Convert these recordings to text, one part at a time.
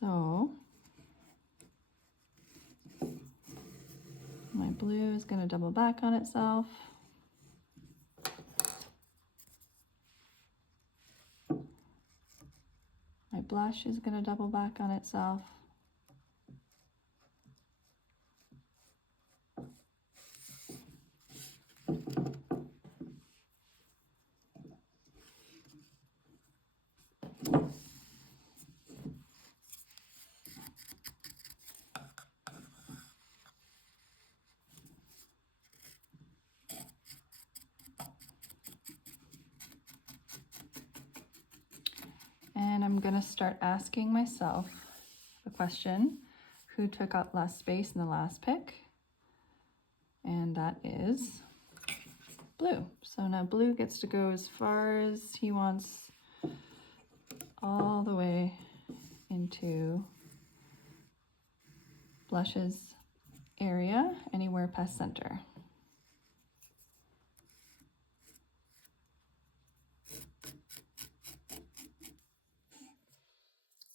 So my blue is going to double back on itself. My blush is going to double back on itself. And I'm going to start asking myself the question, who took up less space in the last pick? And that is blue. So now blue gets to go as far as he wants, all the way into blush's area, anywhere past center.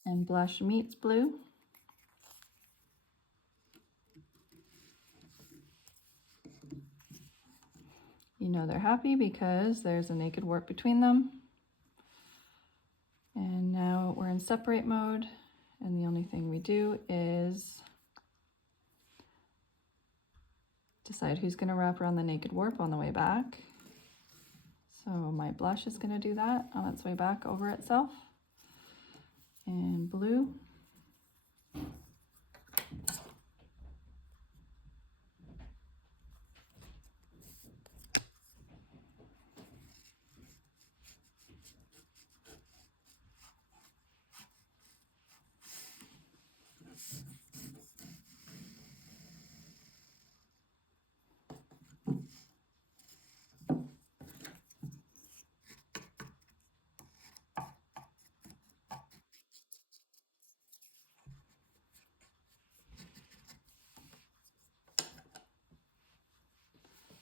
And blush meets blue. You know they're happy because there's a naked warp between them. And now we're in separate mode, and the only thing we do is decide who's going to wrap around the naked warp on the way back. So my blush is going to do that on its way back over itself. And blue.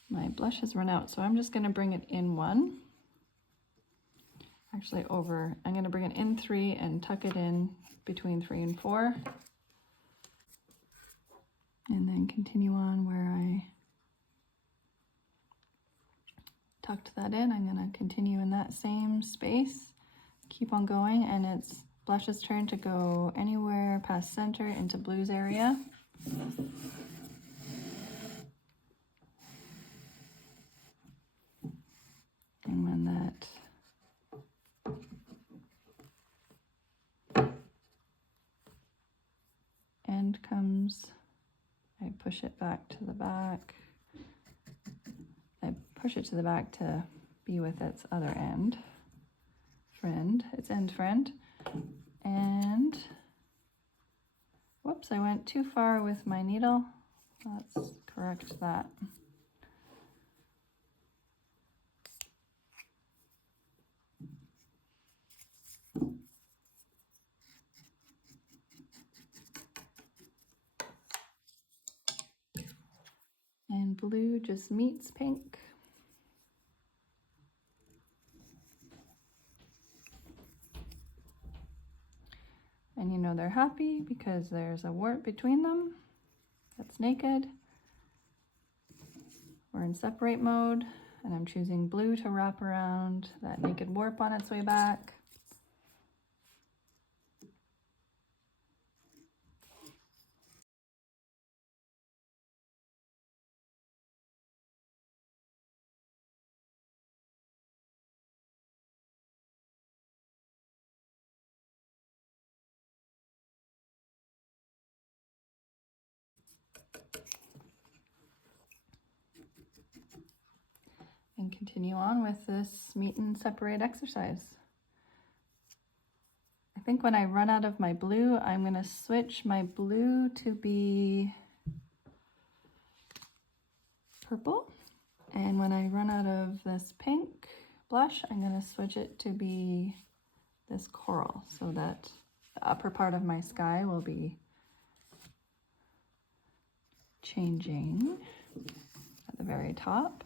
My blush has run out, so I'm just going to bring it in one. Actually I'm going to bring it in 3 and tuck it in between 3 and 4. And then continue on where I tucked that in. I'm going to continue in that same space, keep on going, and it's blush's turn to go anywhere past center into blue's area. And when that end comes, I push it back to the back. I push it to the back to be with its other end friend, its end friend. And whoops, I went too far with my needle. Let's correct that. And blue just meets pink. And you know they're happy because there's a warp between them that's naked. We're in separate mode, and I'm choosing blue to wrap around that naked warp on its way back. And continue on with this meet and separate exercise. I think when I run out of my blue, I'm going to switch my blue to be purple. And when I run out of this pink blush, I'm going to switch it to be this coral, so that the upper part of my sky will be changing at the very top.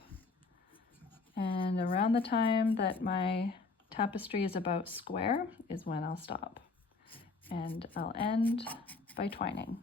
And around the time that my tapestry is about square is when I'll stop. And I'll end by twining.